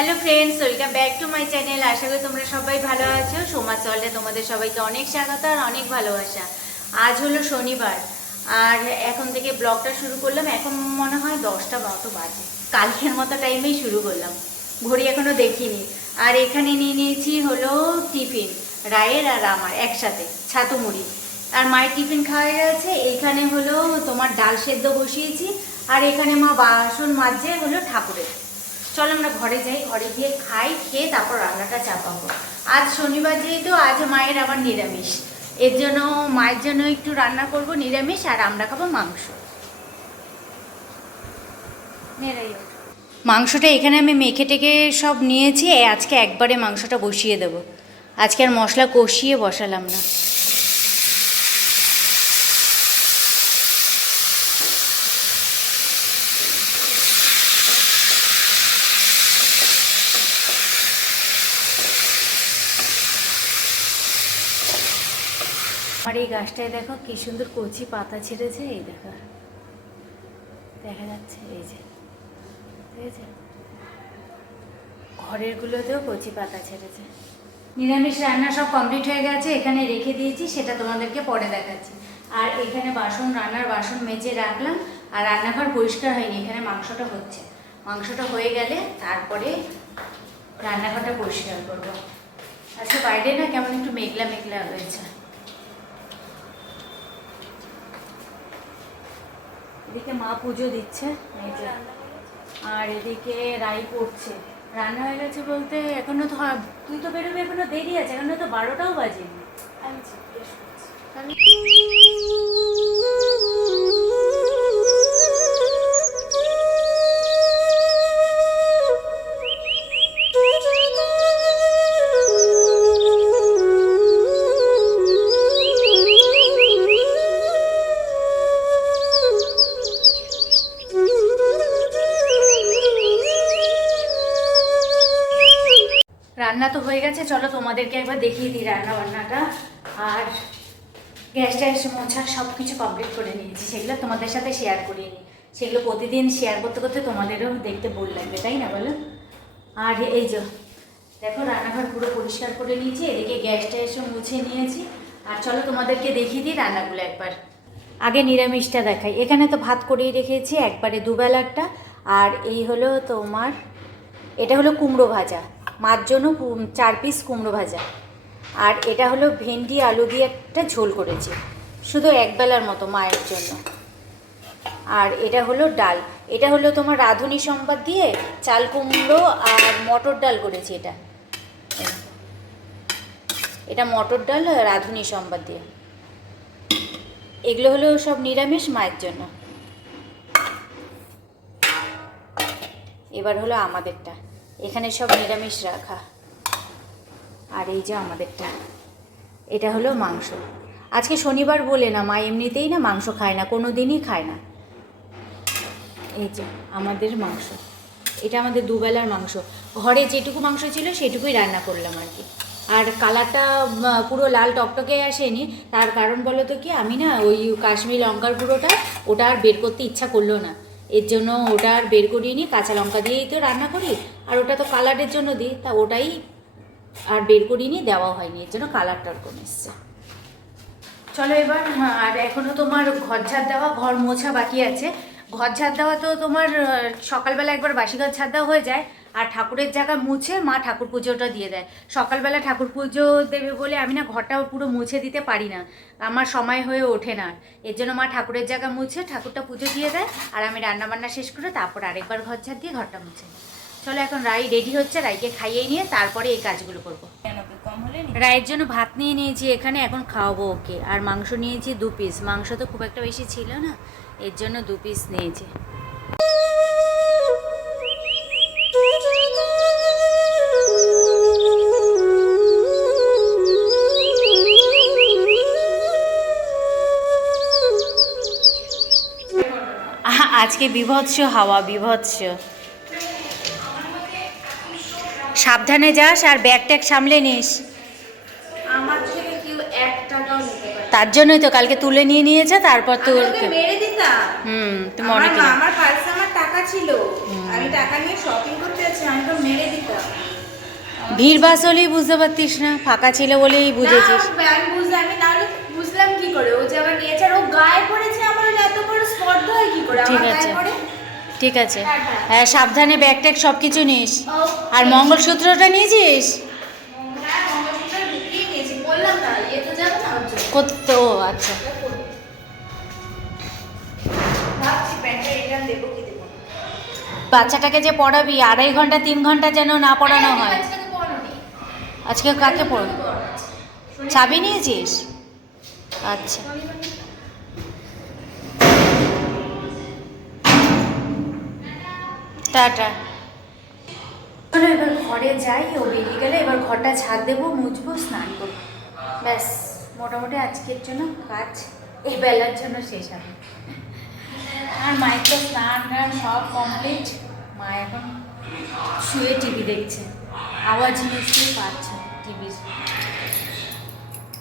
Hello friends, welcome back to my channel. আশা করি তোমরা সবাই ভালো আছো। সোমার চলে তোমাদের সবাইকে অনেক স্বাগত আর অনেক ভালোবাসা। আজ হলো শনিবার আর এখন থেকে ব্লগটা শুরু করলাম। এখন মনে হয় 10টা মতো বাজে, কালকের মতো টাইমেই শুরু করলাম, ঘড়ি এখনো দেখিনি। আর এখানে নিয়ে নিয়েছি হলো টিফিন, রায়ের আর আমার একসাথে ছাতু মুড়ি। আর মায়ের টিফিন খাওয়া গেছে। এইখানে হলো তোমার ডাল সেদ্ধ বসিয়েছি আর এখানে মা বাসন মাজছে হলো ঠাকুরের। চলো আমরা ঘরে যাই, ঘরে গিয়ে খাই, খেয়ে তারপর রান্নাটা চাপাবো। আজ শনিবার যেহেতু আজ মায়ের আবার নিরামিষ, এর জন্য মায়ের জন্য একটু রান্না করব নিরামিষ আর আমরা খাবো মাংস। মাংসটা এখানে আমি মেখে টেকে সব নিয়েছি, আজকে একবারে মাংসটা বসিয়ে দেব। আজকে আর মশলা কষিয়ে বসালাম না। আর এই গাছটায় দেখো কি সুন্দর কচি পাতা ছেড়েছে, এই দেখো দেখা যাচ্ছে, এই যে ঠিক আছে, ঘরের গুলোতেও কচি পাতা ছেড়েছে। নিরামিষ রান্না সব কমপ্লিট হয়ে গেছে, এখানে রেখে দিয়েছি, সেটা তোমাদেরকে পরে দেখাচ্ছি। আর এখানে রান্নার বাসন মেজে রাখলাম। আর রান্নাঘর পরিষ্কার হয়নি, এখানে মাংসটা হচ্ছে। মাংসটা হয়ে গেলে তারপরে রান্নাঘরটা পরিষ্কার করবো। আজকে বাইরে না কেমন একটু মেঘলা মেঘলা রয়েছে। এদিকে মা পুজো দিচ্ছে আর এদিকে রাই পড়ছে। রান্না হয়ে গেছে বলতে এখনো তো, তুই তো বেরোবি, এখনো দেরি আছে, এখনো তো 12টাও বাজেনি। রান্না তো হয়ে গেছে, চলো তোমাদেরকে একবার দেখিয়ে দিই রান্না বান্নাটা। আর গ্যাসটা এসে মোছা সব কিছু কমপ্লিট করে নিয়েছি, সেগুলো তোমাদের সাথে শেয়ার করিয়ে নিই। সেগুলো প্রতিদিন শেয়ার করতে করতে তোমাদেরও দেখতে বোর লাগবে, তাই না বলো? আর এই যে দেখো রান্নাঘর পুরো পরিষ্কার করে নিয়েছি, এদিকে গ্যাসটা এসে মুছে নিয়েছি। আর চলো তোমাদেরকে দেখিয়ে দিই রান্নাগুলো একবার। আগে নিরামিষটা দেখাই। এখানে তো ভাত করেই রেখেছি একবারে দুবেলারটা। আর এই হলো তোমার, এটা হলো কুমড়ো ভাজা, মার জন্য 4 পিস কুমড়ো ভাজা। আর এটা হলো ভেন্ডি আলু দিয়ে একটা ঝোল করেছি, শুধু একবেলার মতো মায়ের জন্য। আর এটা হলো ডাল, এটা হলো তোমার রাঁধুনি সম্বাদ দিয়ে চাল কুমড়ো আর মটর ডাল করেছি। এটা মটর ডাল রাঁধুনি সম্বাদ দিয়ে। এগুলো হলো সব নিরামিষ মায়ের জন্য। এবার হলো আমাদেরটা, এখানে সব নিরামিষ রাখা। আর এই যে আমাদেরটা, এটা হলো মাংস। আজকে শনিবার বলে না, মা এমনিতেই না মাংস খায় না, কোনো দিনই খায় না। এই যে আমাদের মাংস, এটা আমাদের দুবেলার মাংস। ঘরে যেটুকু মাংস ছিল সেটুকুই রান্না করলাম আর কি। আর কালারটা পুরো লাল টকটকে আসেনি, তার কারণ বলো তো কি, আমি না ওই কাশ্মীরি লঙ্কার গুঁড়োটা ওটা আর বের করতে ইচ্ছা করলো না, এর জন্য ওটা আর বের করিয়ে নিই। কাঁচা লঙ্কা দিয়েই তো রান্না করি, আর ওটা তো কালারের জন্য দিই, তা ওটাই আর বের করিয়ে নিয়ে দেওয়া হয়নি, এর জন্য কালারটা ওরকম এসছে। চলো এবার, আর এখনও তোমার ঘর ঝাড় দেওয়া, ঘর মোছা বাকি আছে। ঘর ঝাড় দেওয়া তো তোমার সকালবেলা একবার বাসি ঘর ঝাড় দেওয়া হয়ে যায়, আর ঠাকুরের জায়গা মুছে মা ঠাকুর পুজোটা দিয়ে দেয়। সকালবেলা ঠাকুর পুজো দেবে বলে আমি না ঘরটা পুরো মুছে দিতে পারি না, আমার সময় হয়ে ওঠে না। এর জন্য মা ঠাকুরের জায়গা মুছে ঠাকুরটা পুজো দিয়ে দেয়, আর আমি রান্নাবান্না শেষ করে তারপর আরেকবার ঘর ঝাড় দিয়ে ঘরটা মুছে। চলো এখন রাই রেডি হচ্ছে, রাইকে খাইয়ে নিয়ে তারপরে এই কাজগুলো করবো। রায়ের জন্য ভাত নিয়ে নিয়েছি এখানে, এখন খাওয়াবো ওকে। আর মাংস নিয়েছি 2 পিস, মাংস তো খুব একটা বেশি ছিল না, এর জন্য 2 পিস নিয়েছি। আজকে বিভৎস হাওয়া, বিভৎস। সাবধানে যাস আর ব্যাগ ট্যাগ সামলে নিস। আমার থেকে কেউ 1 টাকাও নিতে পারে। তার জন্যই তো কালকে তুলে নিয়ে নিয়েছে, তারপর তোর মেরে দিতাম। তুমি অনেক আমার পার্সে আমার টাকা ছিল, আমি টাকা নিয়ে শপিং করতে যাচ্ছি, আমি তো মেরে দিতাম। ভিড় বাস হলেই বুঝতে পারতিস না, ফাঁকা ছিল বলেই বুঝেছিস। না, আমি বুঝলাম, আমি নাহলে বুঝলাম কি করে ও যে আবার নিয়েছে আর ও গায়ে পড়েছে, আমার হলে এত বড় স্পর্ধা হয় কি করে ঠিক আমার আছে, গায়ে পড়ে। ঠিক আছে, টাটা। হ্যাঁ সাবধানে ব্যাগ ট্যাগ সব কিছু নিস। ও, আর মঙ্গলসূত্রটা নিয়েছিস? হ্যাঁ, মঙ্গলসূত্র ঢুকিয়ে নিয়েছি, বললাম না ইয়ে তো যাবে না ওর জন্য। করতে, ও আচ্ছা। ভাবছি প্যান্টটা রিটার্ন দেবো কি দেবো না। বাচ্চাটাকে যে পড়াবি 2.5 ঘন্টা 3 ঘন্টা যেন না পড়ানো আরে, হয়। বাচ্চাটাকে পড়ানোনি। আজকে কাকে পড়, পড়ানো আছে। চাবি নিয়েছিস? আচ্ছা, টাটা। চলো এবার ঘরে যাই, ও বেরিয়ে গেলে এবার ঘরটা ঝাড় দেবো, মুছবো, স্নান করবো, ব্যাস মোটামুটি আজকের জন্য কাজ এই বেলার জন্য শেষ হবে। আর মায়ের তো স্নান টান সব কমপ্লিট, মা এখন শুয়ে টিভি দেখছে, আওয়াজ নিশ্চয়ই পাচ্ছে টিভির।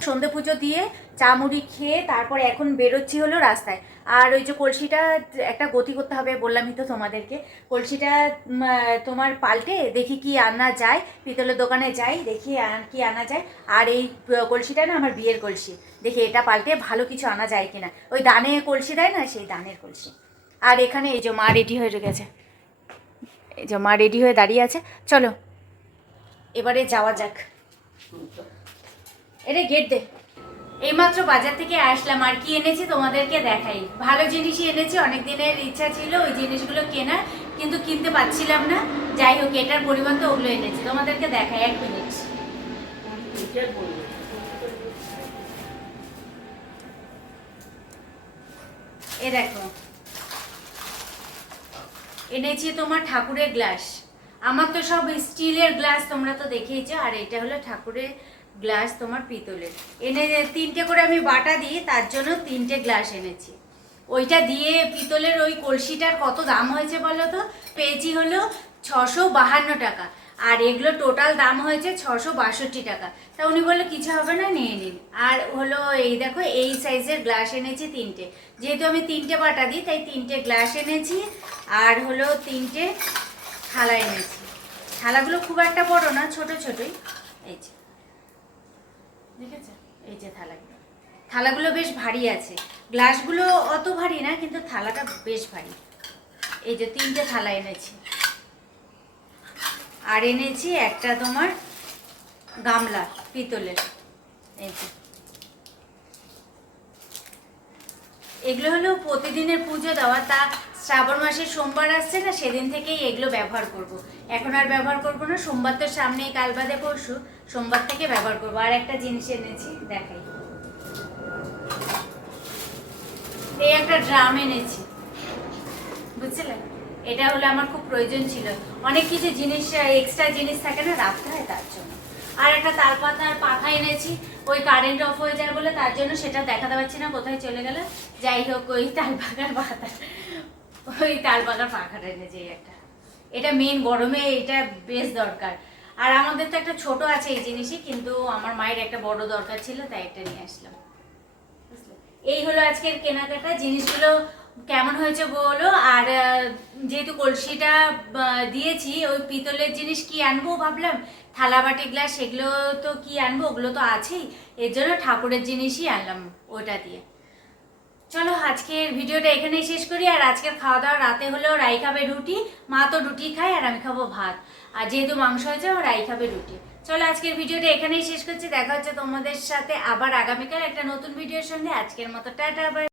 সন্ধে পুজো দিয়ে চা মুড়ি খেয়ে তারপর এখন বেরোচ্ছি হলো রাস্তায়। আর ওই যে কলসিটা একটা গতি করতে হবে, বললামই তো তোমাদেরকে, কলসিটা তোমার পাল্টে দেখি কি আনা যায়, পিতলের দোকানে যাই দেখি কি আনা যায়। আর এই কলসিটা না আমার বিয়ের কলসি, দেখি এটা পাল্টে ভালো কিছু আনা যায় কিনা, ওই দানে কলসি দেয় না, সেই দানের কলসি। আর এখানে এই যে মা রেডি হয়ে গেছে, এই যে মা রেডি হয়ে দাঁড়িয়ে আছে, চলো এবারে যাওয়া যাক। এটা গেট দে। এইমাত্র বাজার থেকে আসলাম, আর কি এনেছি তোমাদেরকে দেখাই। ভালো জিনিসই এনেছি, অনেক দিনের ইচ্ছা ছিল ওই জিনিসগুলো কেনার, কিন্তু কিনতে পারছিলাম না। যাই হোক, এটার পরিবর্তে ওগুলো এনেছি, তোমাদেরকে দেখাই, 1 মিনিট। এ দেখো, এনেছি তোমার ঠাকুরের গ্লাস। আমার তো সব স্টিলের গ্লাস, তোমরা তো দেখেইছো, আর এটা হলো ঠাকুরের গ্লাস তোমার পিতলের। এনে 3টে করে আমি বাটা দিই, তার জন্য 3টে গ্লাস এনেছি। ওইটা দিয়ে পিতলের ওই কলসিটার কত দাম হয়েছে বলো তো? পেয়েছি হলো 652 টাকা, আর এগুলো টোটাল দাম হয়েছে 662 টাকা। তা উনি বললো কিছু হবে না, নিয়ে নিন। আর হলো এই দেখো, এই সাইজের গ্লাস এনেছি 3টে, যেহেতু আমি 3টে বাটা দিই তাই 3টে গ্লাস এনেছি। আর হলো 3টে থালা এনেছি। থালাগুলো খুব একটা বড় না, ছোট ছোটই। এই যে দেখেছো, এই যে থালাগুলো, থালাগুলো বেশ ভারী আছে। গ্লাসগুলো অত ভারী না, কিন্তু থালাটা বেশ ভারী। এই যে 3টে থালা এনেছি। আর এনেছি একটা তোমার গামলা পিতলের, এই যে। এগুলো হলো প্রতিদিনের পুজো দেওয়া, তা শ্রাবণ মাসের সোমবার আসছে না, সেদিন থেকেই এগুলো ব্যবহার করব। এখন আর ব্যবহার করব না, সোমবার তো সামনেই, কাল বাদে পরশু, সোমবার থেকে ব্যবহার করব। আর একটা জিনিস এনেছি, দেখাই, এই একটা ড্রাম এনেছি, বুঝলে? এটা হলো আমার খুব প্রয়োজন ছিল, অনেক কিছু জিনিস এক্সট্রা জিনিস থাকে না, রাখতে হয় তার জন্য। আর একটা তালপাতার পাখা এনেছি, ওই কারেন্ট অফ হয়ে যায় বলে, তার জন্য সেটা দেখাতে পারছি না কোথায় চলে গেল। যাই হোক, ওই তালপাখার পাতা, ওই তালপাখার পাখাটা এনেছি একটা। এটা মেন গরমে এটা বেশ দরকার। আর আমাদের তো একটা ছোট আছে এই জিনিসই, কিন্তু আমার মায়ের একটা বড় দরকার ছিল, তাই একটা নিয়ে আসলাম। এই হলো আজকের কেনাকাটা। জিনিসগুলো কেমন হয়েছে বলো। আর যেহেতু কলসিটা দিয়েছি, ওই পিতলের জিনিস কি আনবো ভাবলাম, থালা বাটি গ্লাস, সেগুলো তো কি আনবো, ওগুলো তো আছেই, এর জন্য ঠাকুরের জিনিসই আনলাম ওটা দিয়ে। চলো আজকের ভিডিওটা এখানেই শেষ করি। আর আজকের খাওয়া দাওয়া রাতে হলো রাই খাবে রুটি, মা তো রুটি খায় আর আমি খাবো ভাত। আর যেহেতু মাংস হয়েছে, ও রাই খাবে রুটি। চলো আজকের ভিডিওটা এখানেই শেষ করছি, দেখা হচ্ছে তোমাদের সাথে আবার আগামীকাল একটা নতুন ভিডিওর সঙ্গে। আজকের মতো টাটা, বাই।